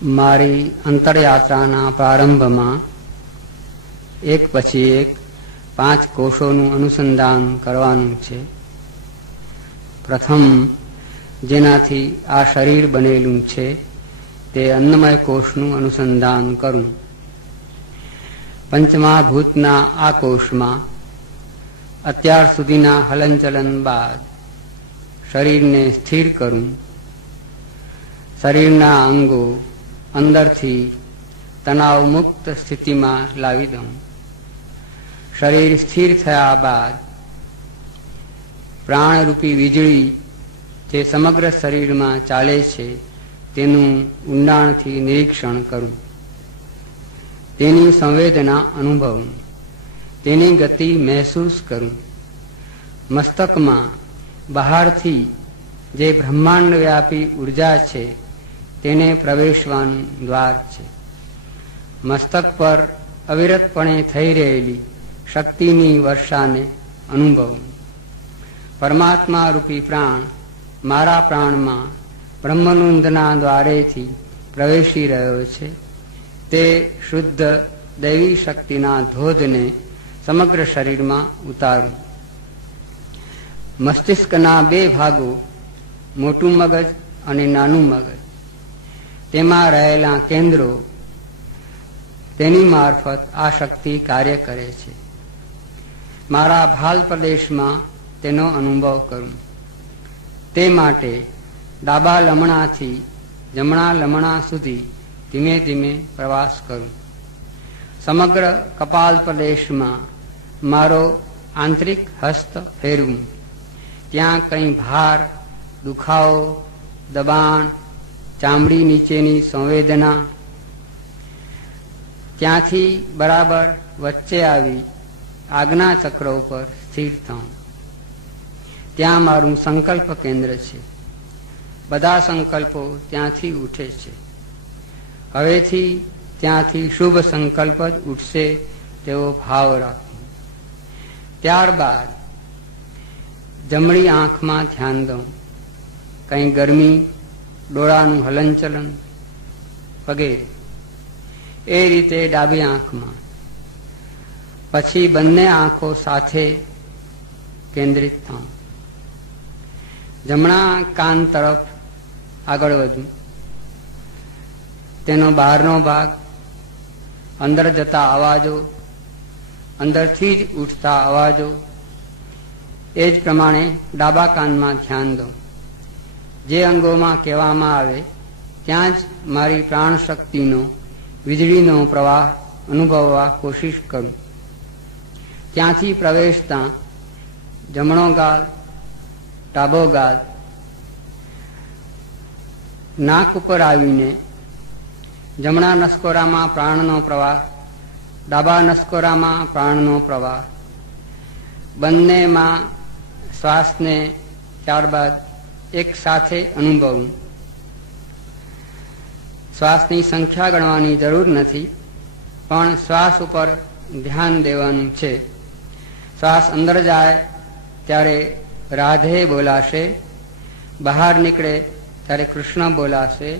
મારી અંતરયાત્રાના પ્રારંભમાં એક પછી એક 5 કોષોનું અનુસંધાન કરવાનું છે. પ્રથમ જેનાથી આ શરીર બનેલું છે તે અન્નમય કોષનું અનુસંધાન કરું. પંચમા ભૂતના આ કોષમાં અત્યાર સુધીના હલનચલન બાદ શરીરને સ્થિર કરું. શરીરના અંગો અંદરથી તણાવ મુક્ત સ્થિતિમાં લાવી દઉં. શરીર સ્થિર થયા બાદ પ્રાણરૂપી વીજળી જે સમગ્ર શરીરમાં ચાલે છે તેનું ઊંડાણથી નિરીક્ષણ કરું. તેની સંવેદના અનુભવું. તેની ગતિ મહેસૂસ કરું. મસ્તકમાં બહારથી જે બ્રહ્માંડ વ્યાપી ઉર્જા છે તેને પ્રવેશવાનું દ્વાર છે. મસ્તક પર અવિરતપણે થઈ રહેલી શક્તિની વર્ષાને અનુભવું. પરમાત્મા રૂપી પ્રાણ મારા પ્રાણમાં બ્રહ્મનુંદના દ્વારેથી પ્રવેશી રહ્યો છે. તે શુદ્ધ દૈવી શક્તિના ધોધને સમગ્ર શરીરમાં ઉતારું. મસ્તિષ્કના 2 ભાગો, મોટું મગજ અને નાનું મગજ, તેમાં રહેલા કેન્દ્રો, તેની મારફત આ શક્તિ કાર્ય કરે છે. મારા ભાલ પ્રદેશમાં તેનો અનુભવ કરું. તે માટે ડાબા લમણાથી જમણા લમણા સુધી ધીમે ધીમે પ્રવાસ કરું. સમગ્ર કપાલ પ્રદેશમાં મારો આંતરિક હસ્ત ફેરવું. ત્યાં કંઈ ભાર, દુખાવો, દબાણ, ચામડી નીચેની સંવેદના, ત્યાંથી બરાબર વચ્ચે આવી આજ્ઞા ચક્ર ઉપર સ્થિર થાઉં. ત્યાં મારું સંકલ્પ કેન્દ્ર છે. બધા સંકલ્પો ત્યાંથી ઉઠે છે. હવેથી ત્યાંથી શુભ સંકલ્પ જ ઉઠશે તેવો ભાવ રાખો. ત્યારબાદ જમણી આંખમાં ધ્યાન દઉં. કંઈ ગરમી, ડોળાનું હલનચલન વગેરે. એ રીતે ડાબી આંખમાં. પછી બંને આંખો સાથે કેન્દ્રિત થાઉં. જમણા કાન તરફ આગળ વધું. તેનો બહારનો ભાગ, અંદર જતા અવાજો, અંદરથી જ ઉઠતા અવાજો, એ જ પ્રમાણે ડાબા કાનમાં ધ્યાન દઉં. જે અંગોમાં કહેવામાં આવે ત્યાં જ મારી પ્રાણશક્તિનો વીજળીનો પ્રવાહ અનુભવવા કોશિશ કરું. ત્યાંથી પ્રવેશતા જમણો ગાલ, ડાબો ગાલ, નાક ઉપર આવીને જમણા નસકોરામાં પ્રાણનો પ્રવાહ, ડાબા નસકોરામાં પ્રાણનો પ્રવાહ, બંનેમાં શ્વાસને ત્યારબાદ એક સાથે અનુભવું. શ્વાસની સંખ્યા ગણવાની જરૂર નથી, પણ શ્વાસ ઉપર ધ્યાન દેવાનું છે. શ્વાસ અંદર જાય ત્યારે રાધે બોલાશે, બહાર નીકળે ત્યારે કૃષ્ણ બોલાશે.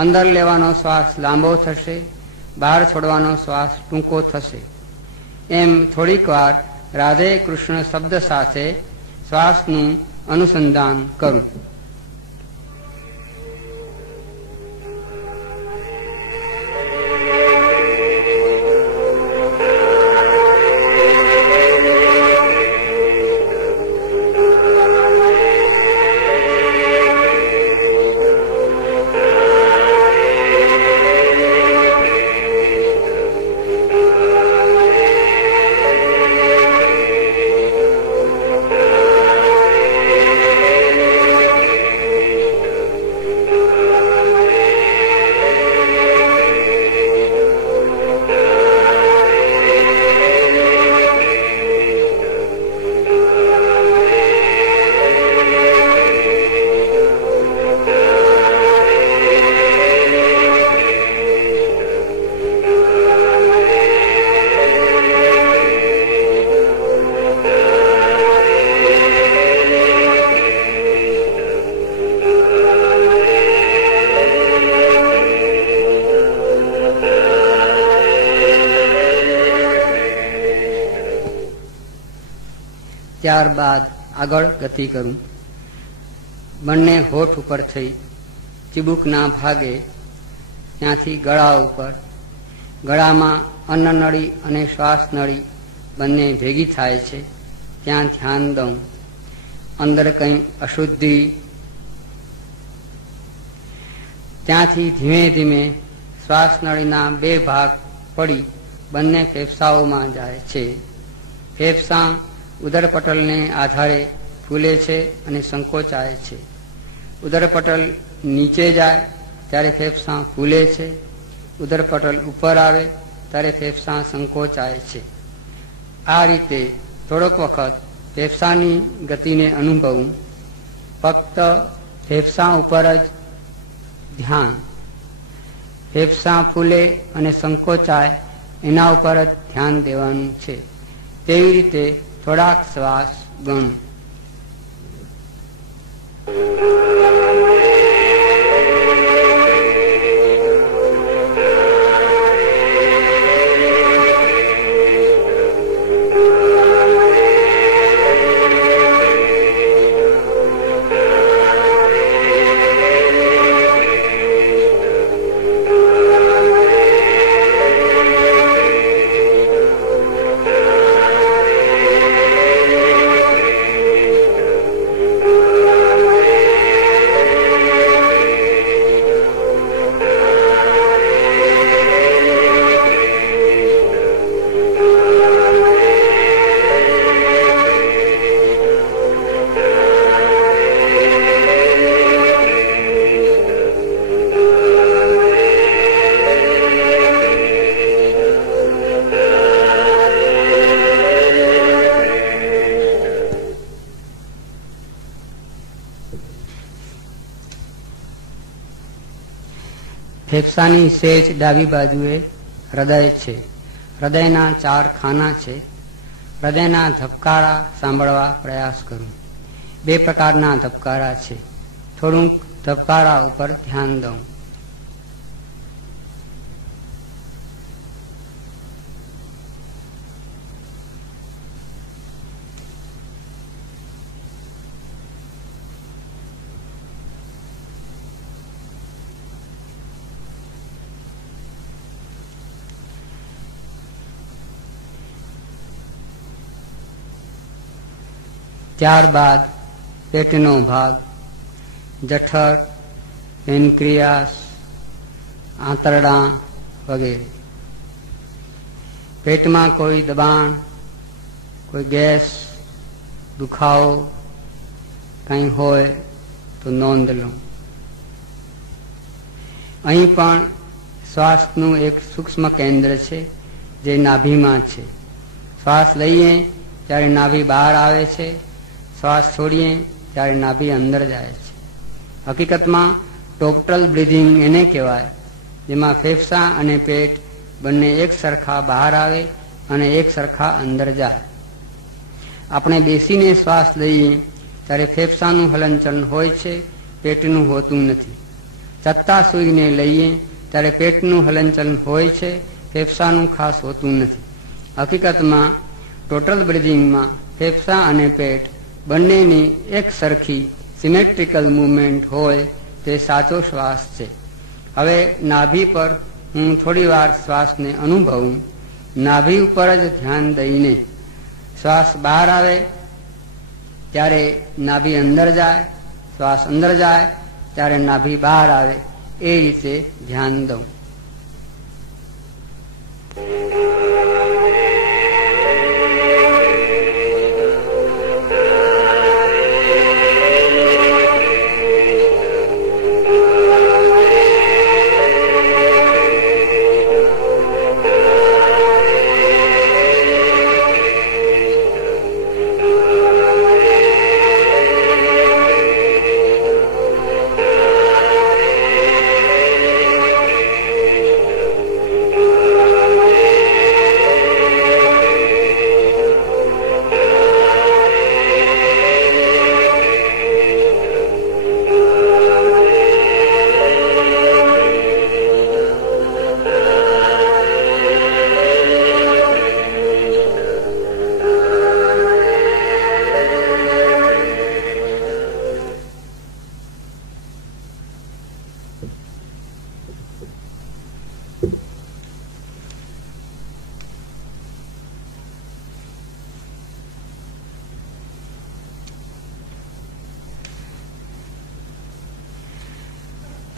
અંદર લેવાનો શ્વાસ લાંબો થશે, બહાર છોડવાનો શ્વાસ ટૂંકો થશે. એમ થોડીક વાર રાધે કૃષ્ણ શબ્દ સાથે શ્વાસનું અનુસંધાન કરું. ત્યારબાદ આગળ ગતિ કરું. બંને હોઠ ઉપર થઈ ચીબુકના ભાગે, ત્યાંથી ગળા ઉપર. ગળામાં અન્નનળી અને શ્વાસનળી બંને ભેગી થાય છે, ત્યાં ધ્યાન દઉં. અંદર કંઈ અશુદ્ધિ. ત્યાંથી ધીમે ધીમે શ્વાસનળીના બે ભાગ પડી બંને ફેફસાઓમાં જાય છે. ફેફસા ઉદરપટલને આધારે ફૂલે છે અને સંકોચાય છે. ઉદરપટલ નીચે જાય ત્યારે ફેફસા ફૂલે છે. ઉદરપટલ ઉપર આવે ત્યારે ફેફસા સંકોચાય છે. આ રીતે થોડોક વખત ફેફસાની ગતિને અનુભવું. ફક્ત ફેફસા ઉપર જ ધ્યાન. ફેફસા ફૂલે અને સંકોચાય એના ઉપર જ ધ્યાન દેવાનું છે. તેવી રીતે થોડાક શ્વાસ ગણો. ફેફસાની સેજ ડાબી બાજુએ હૃદય છે. હૃદયના 4 ખાના છે. હૃદયના ધબકારા સાંભળવા પ્રયાસ કરું. 2 પ્રકારના ધબકારા છે. થોડુંક ધબકારા ઉપર ધ્યાન દઉં. ત્યારબાદ પેટનો ભાગ, જઠર, પેનક્રિયાસ, આંતરડા વગેરે. પેટમાં કોઈ દબાણ, કોઈ ગેસ, દુખાવો કંઈ હોય તો નોંધ લો. અહીં પણ શ્વાસનું એક સૂક્ષ્મ કેન્દ્ર છે જે નાભીમાં છે. શ્વાસ લઈએ ત્યારે નાભી બહાર આવે છે, શ્વાસ છોડીએ ત્યારે નાભી અંદર જાય છે. હકીકતમાં ટોટલ બ્રીધિંગ એને કહેવાય જેમાં ફેફસા અને પેટ બંને એક સરખા બહાર આવે અને એક સરખા અંદર જાય. આપણે બેસીને શ્વાસ લઈએ ત્યારે ફેફસાનું હલનચલન હોય છે, પેટનું હોતું નથી. ચત્તા સૂઈને લઈએ ત્યારે પેટનું હલનચલન હોય છે, ફેફસાનું ખાસ હોતું નથી. હકીકતમાં ટોટલ બ્રીધિંગમાં ફેફસા અને પેટ બંનેની એક સરખી સિમેટ્રિકલ મૂવમેન્ટ હોય તે સાચો શ્વાસ છે. હવે નાભી પર હું થોડી વાર શ્વાસને અનુભવું. નાભી ઉપર જ ધ્યાન દઈને શ્વાસ બહાર આવે ત્યારે નાભી અંદર જાય, શ્વાસ અંદર જાય ત્યારે નાભી બહાર આવે, એ રીતે ધ્યાન દઉં.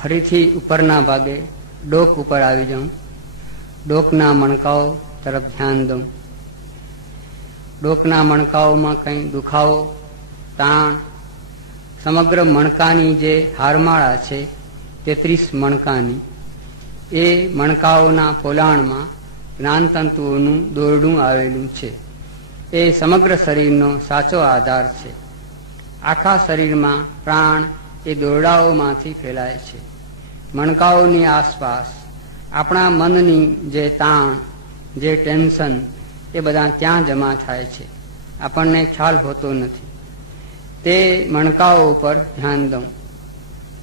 ફરીથી ઉપરના ભાગે ડોક ઉપર આવી જાઉં, ડોકના મણકાઓ તરફ ધ્યાન દઉં. ડોકના મણકાઓમાં કંઈ દુખાવો, તાણ, સમગ્ર મણકાની જે હારમાળા છે 33 મણકાની, એ મણકાઓના પોલાણમાં જ્ઞાનતંતુઓનું દોરડું આવેલું છે. એ સમગ્ર શરીરનો સાચો આધાર છે. આખા શરીરમાં પ્રાણ એ દોરડાઓમાંથી ફેલાય છે. મણકાઓની આસપાસ આપણા મનની જે તાણ, જે ટેન્શન, એ બધા ત્યાં જમા થાય છે. આપણને ખ્યાલ હોતો નથી. તે મણકાઓ ઉપર ધ્યાન દઉં.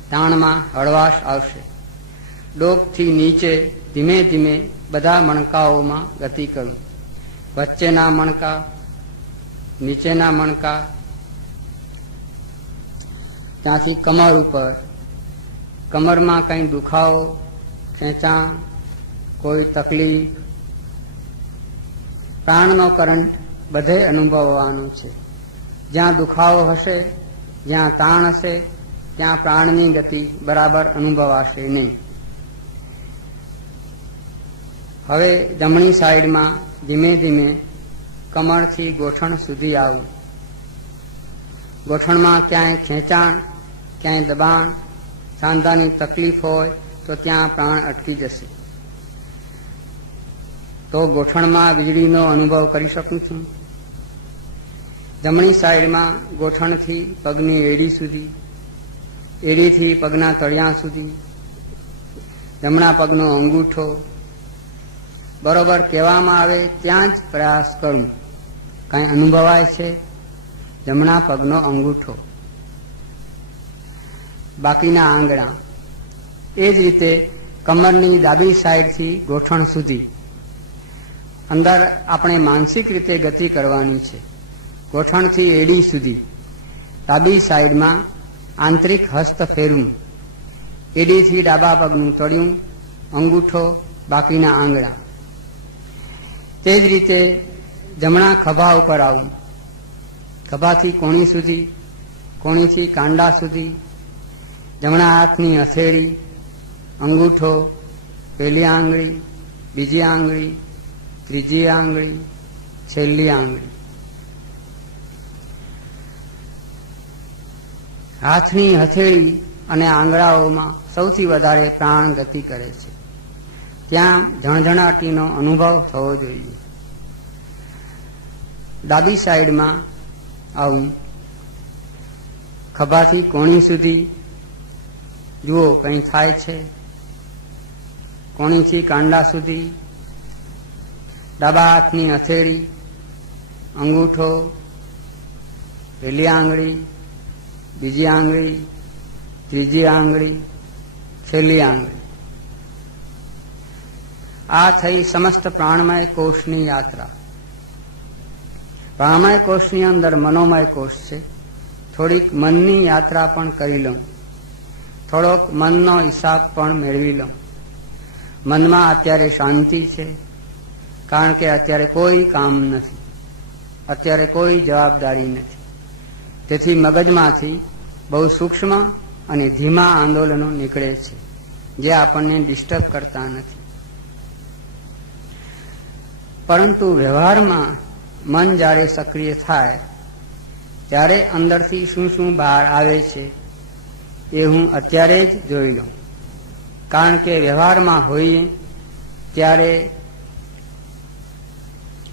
તાણમાં હળવાશ આવશે. ડોકથી નીચે ધીમે ધીમે બધા મણકાઓમાં ગતિ કરું. વચ્ચેના મણકા, નીચેના મણકા, ત્યાંથી કમર ઉપર. કમરમાં કંઈ દુખાવો, ખેંચાણ, કોઈ તકલીફ, પ્રાણનો કરંટ બધે અનુભવવાનો છે. જ્યાં દુખાવો હશે, જ્યાં તાણ હશે, ત્યાં પ્રાણની ગતિ બરાબર અનુભવાશે નહીં. હવે જમણી સાઈડમાં ધીમે ધીમે કમરથી ગોઠણ સુધી આવું. ગોઠણમાં ક્યાંય ખેંચાણ, ક્યાંય દબાણ, સાંધાની તકલીફ હોય તો ત્યાં પ્રાણ અટકી જશે. તો ગોઠણમાં વીજળીનો અનુભવ કરી શકું છું. જમણી સાઈડમાં ગોઠણથી પગની એડી સુધી, એડીથી પગના તળિયા સુધી, જમણા પગનો અંગૂઠો, બરોબર કહેવામાં આવે ત્યાં જ પ્રયાસ કરું. કાંઈ અનુભવાય છે? જમણા પગનો અંગૂઠો, બાકીના આંગળા. એ જ રીતે કમરની ડાબી સાઈડથી ગોઠણ સુધી. અંદર આપણે માનસિક રીતે ગતિ કરવાની છે. ગોઠણથી એડી સુધી ડાબી સાઈડમાં આંતરિક હસ્ત ફેરવું. એડીથી ડાબા પગનું તળિયું, અંગૂઠો, બાકીના આંગળા. તે જ રીતે જમણા ખભા ઉપર આવું. ખભાથી કોણી સુધી, કોણીથી કાંડા સુધી, જમણા હાથની હથેળી, અંગૂઠો, પહેલી આંગળી, બીજી આંગળી, ત્રીજી આંગળી, છેલ્લી આંગળી. હાથની હથેળી અને આંગળાઓમાં સૌથી વધારે પ્રાણ ગતિ કરે છે. ત્યાં ઝણઝણાટીનો અનુભવ થવો જોઈએ. ડાબી સાઈડમાં આવું. ખભાથી કોણી સુધી જુઓ કંઈ થાય છે. કોણીથી કાંડા સુધી, ડાબા હાથની હથેળી, અંગૂઠો, પહેલી આંગળી, બીજી આંગળી, ત્રીજી આંગળી, છેલ્લી આંગળી. આ થઈ સમસ્ત પ્રાણમય કોષની યાત્રા. પ્રાણમય કોષની અંદર મનોમય કોષ છે. થોડીક મનની યાત્રા પણ કરી લઉં. થોડોક મનનો હિસાબ પણ મેળવી લઉં. મનમાં અત્યારે શાંતિ છે, કારણ કે અત્યારે કોઈ કામ નથી, અત્યારે કોઈ જવાબદારી નથી. તેથી મગજમાંથી બહુ સૂક્ષ્મ અને ધીમા આંદોલનો નીકળે છે, જે આપણને ડિસ્ટર્બ કરતા નથી. પરંતુ વ્યવહારમાં મન જ્યારે સક્રિય થાય ત્યારે અંદરથી શું શું બહાર આવે છે એ હું અત્યારે જ જોઈ લઉં. કારણ કે વ્યવહારમાં હોઈએ ત્યારે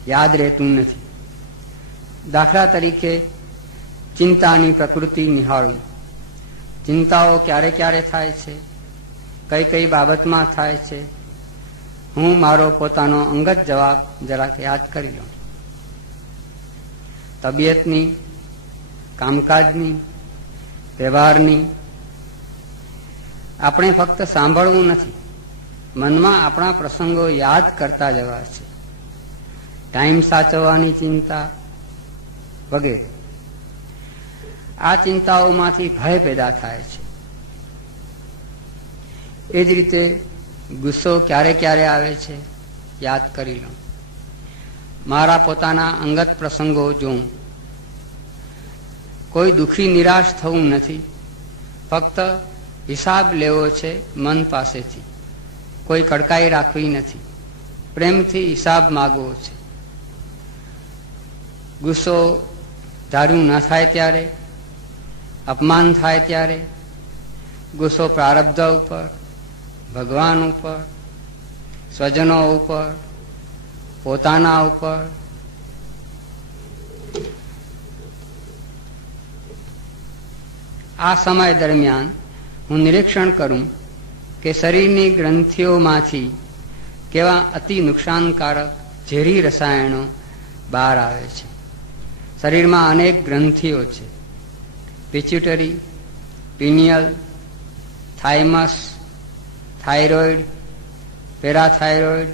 યાદ રહેતું નથી. દાખલા તરીકે ચિંતાની પ્રકૃતિ નિહાળવી. ચિંતાઓ ક્યારે ક્યારે થાય છે, કઈ કઈ બાબતમાં થાય છે, હું મારો પોતાનો અંગત જવાબ જરાક યાદ કરી લઉં. તબિયતની, કામકાજની, વ્યવહારની. આપણે ફક્ત સાંભળવું નથી, મનમાં આપણા પ્રસંગો યાદ કરતા જવા છે. ટાઈમ સાચવવાની ચિંતા વગેરે. આ ચિંતાઓમાંથી ભય પેદા થાય છે. એ જ રીતે ગુસ્સો ક્યારે ક્યારે આવે છે યાદ કરી લઉં. મારા પોતાના અંગત પ્રસંગો જોઉં. કોઈ દુઃખી નિરાશ થવું નથી, ફક્ત હિસાબ લેવો છે મન પાસેથી, કોઈ કડકાઈ રાખવી નથી, પ્રેમથી હિસાબ માગવો છે. ગુસ્સો ધાર્યું ન થાય ત્યારે, અપમાન થાય ત્યારે, ગુસ્સો પ્રારબ્ધ ઉપર, ભગવાન ઉપર, સ્વજનો ઉપર, પોતાના ઉપર, આ સમય દરમિયાન હું નિરીક્ષણ કરું કે શરીરની ગ્રંથિઓમાંથી કેવા અતિ નુકસાનકારક ઝેરી રસાયણો બહાર આવે છે. શરીરમાં અનેક ગ્રંથિઓ છે. પિચ્યુટરી, પિનિયલ, થાઇમસ, થાઇરોઇડ, પેરાથાઇરોઇડ,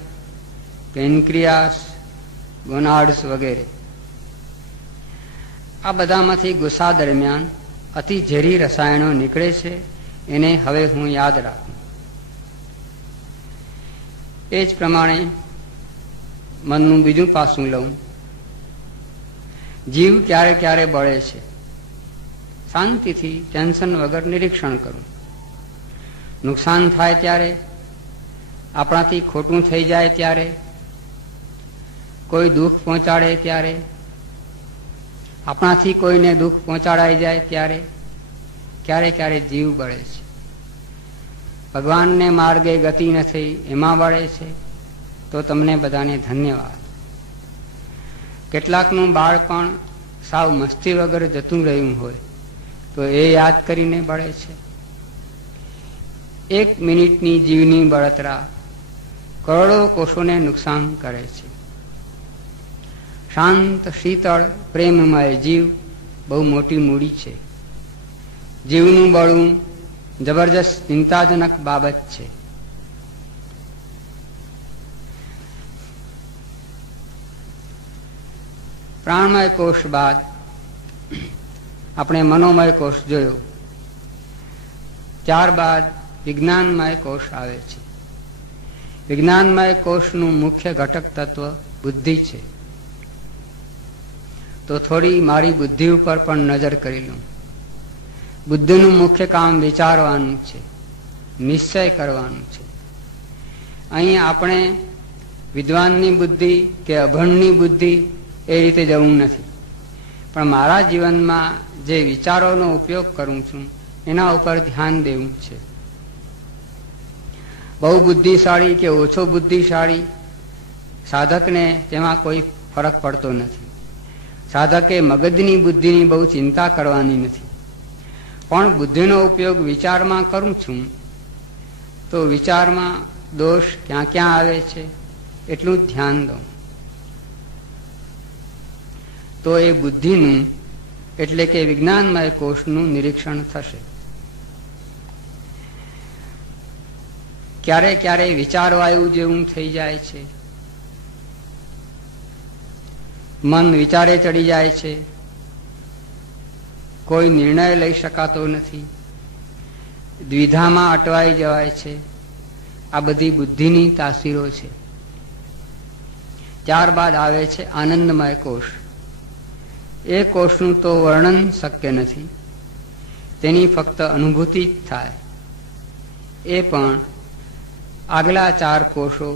પેનક્રિયાસ, ગોનાડ્સ વગેરે. આ બધામાંથી ગુસ્સા દરમિયાન અતિ ઝેરી રસાયણો નીકળે છે. એને હવે હું યાદ રાખું. એ જ પ્રમાણે મનનું બીજું પાસું લઉં. જીવ ક્યારે ક્યારે બળે છે. શાંતિથી ટેન્શન વગર નિરીક્ષણ કરું. નુકસાન થાય ત્યારે, આપણાથી ખોટું થઈ જાય ત્યારે, કોઈ દુઃખ પહોંચાડે ત્યારે, આપણાથી કોઈને દુઃખ પહોંચાડાઈ જાય ત્યારે ક્યારે ક્યારે જીવ બળે છે. ભગવાનને માર્ગે ગતિ નથી એમાં બળે છે. તો તમને બધાને ધન્યવાદ. કેટલાકનું બાળપણ સાવ મસ્તી વગર જતું રહ્યું હોય તો એ યાદ કરીને બળે છે. 1 મિનિટની જીવની બળતરા કરોડો કોષોને નુકસાન કરે છે. શાંત, શીતળ, પ્રેમમય જીવ બહુ મોટી મૂડી છે. જીવનું બળવું જબરજસ્ત ચિંતાજનક બાબત છે. પ્રાણમય કોષ બાદ આપણે મનોમય કોષ જોયો. ત્યારબાદ વિજ્ઞાનમય કોષ આવે છે. વિજ્ઞાનમય કોષનું મુખ્ય ઘટક તત્વ બુદ્ધિ છે. તો થોડી મારી બુદ્ધિ ઉપર પણ નજર કરી લઉં. બુદ્ધિનું મુખ્ય કામ વિચારવાનું છે, નિશ્ચય કરવાનું છે. અહીં આપણે વિદ્વાનની બુદ્ધિ કે અભણની બુદ્ધિ એ રીતે જવું નથી, પણ મારા જીવનમાં જે વિચારોનો ઉપયોગ કરું છું એના ઉપર ધ્યાન દેવું છે. બહુ બુદ્ધિશાળી કે ઓછો બુદ્ધિશાળી સાધકને તેમાં કોઈ ફરક પડતો નથી. સાધકે મગજની બુદ્ધિની બહુ ચિંતા કરવાની નથી, પણ બુદ્ધિનો ઉપયોગ વિચારમાં કરું છું તો વિચારમાં દોષ ક્યાં ક્યાં આવે છે એટલું જ ધ્યાન દઉં. તો એ બુદ્ધિનું એટલે કે વિજ્ઞાનમય કોષનું નિરીક્ષણ થશે. ક્યારે ક્યારે વિચારવાયુ જેવું થઈ જાય છે. મન વિચારે ચડી જાય છે. કોઈ નિર્ણય લઈ શકાતો નથી. દ્વિધામાં અટવાઈ જવાય છે. આ બધી બુદ્ધિની તાસીરો છે. ત્યારબાદ આવે છે આનંદમય કોષ. એ કોષનું તો વર્ણન શક્ય નથી. તેની ફક્ત અનુભૂતિ જ થાય. એ પણ આગલા 4 કોષો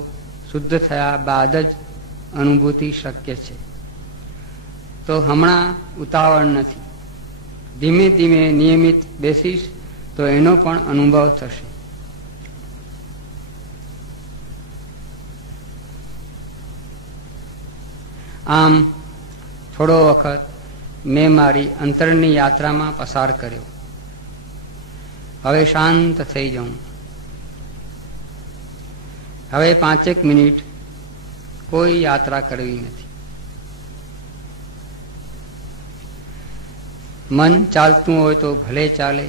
શુદ્ધ થયા બાદ જ અનુભૂતિ શક્ય છે. તો હમણાં ઉતાવળ નથી. ધીમે ધીમે નિયમિત બેસીશ તો એનો પણ અનુભવ થશે. આમ થોડો વખત મેં મારી અંતરની યાત્રામાં પસાર કર્યો. હવે શાંત થઈ જાઉં. હવે 5 મિનિટ કોઈ યાત્રા કરવી નથી. મન ચાલતું હોય તો ભલે ચાલે,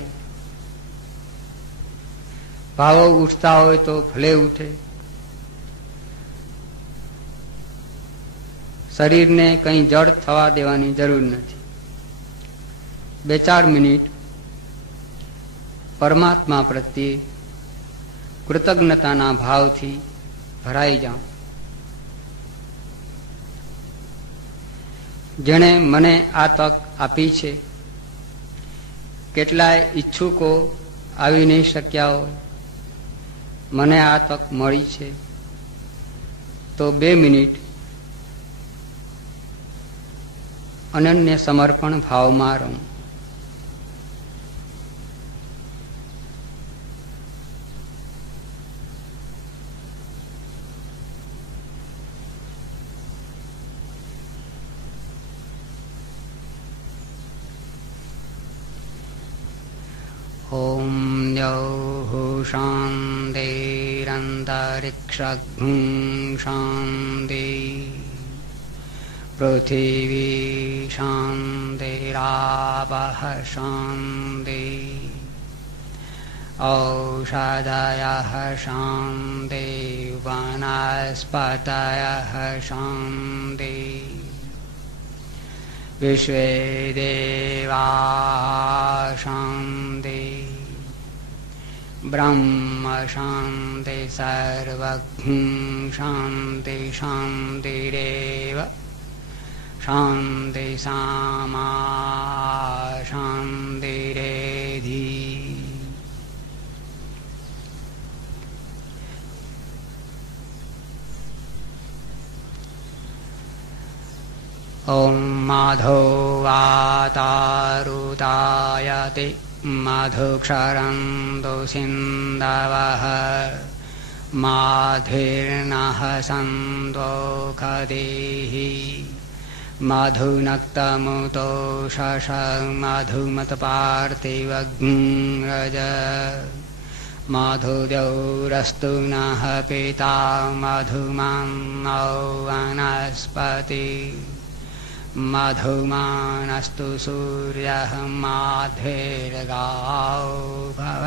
ભાવો ઉઠતા હોય તો ભલે ઉઠે. શરીરને કંઈ જડ થવા દેવાની જરૂર નથી. 2-4 મિનિટ પરમાત્મા પ્રત્યે કૃતજ્ઞતાના ભાવથી ભરાઈ જાઉં. જેણે મને આ તક આપી છે. કેટલાય ઈચ્છુકો આવી નહીં શક્યા હોય, મને આ તક મળી છે તો 2 મિનિટ અનન્ય સમર્પણ ભાવમાં રહું. ઓમ યૌઃ શાંતિરંતરિક્ષગું શાંતિ પૃથિવી શાંતિરાપઃ શાંતિ ઔષધયઃ શાંતિ વનસ્પતયઃ શાંતિ વિશ્વે દેવા શાંતિ બ્રહ્મ શાંતિ સર્વગું શાંતિ શાંતિરેવ શાંતિ સામા શાંતિરેધિ. ઓમ માધો વાતારુતાયતે મધુક્ષરન્તો સિંધવઃ માધીર્નઃ સંતોષદેઃ મધુનક્તમુતો શશ મધુમતપાર્થિવગ્રજ મધુદ્યૌરસ્તુ નઃ પિતા મધુમાનૌ વનસ્પતિ મધુમાનસ્તુ સૂર્યઃ માધેર્ગાઓ ભવ.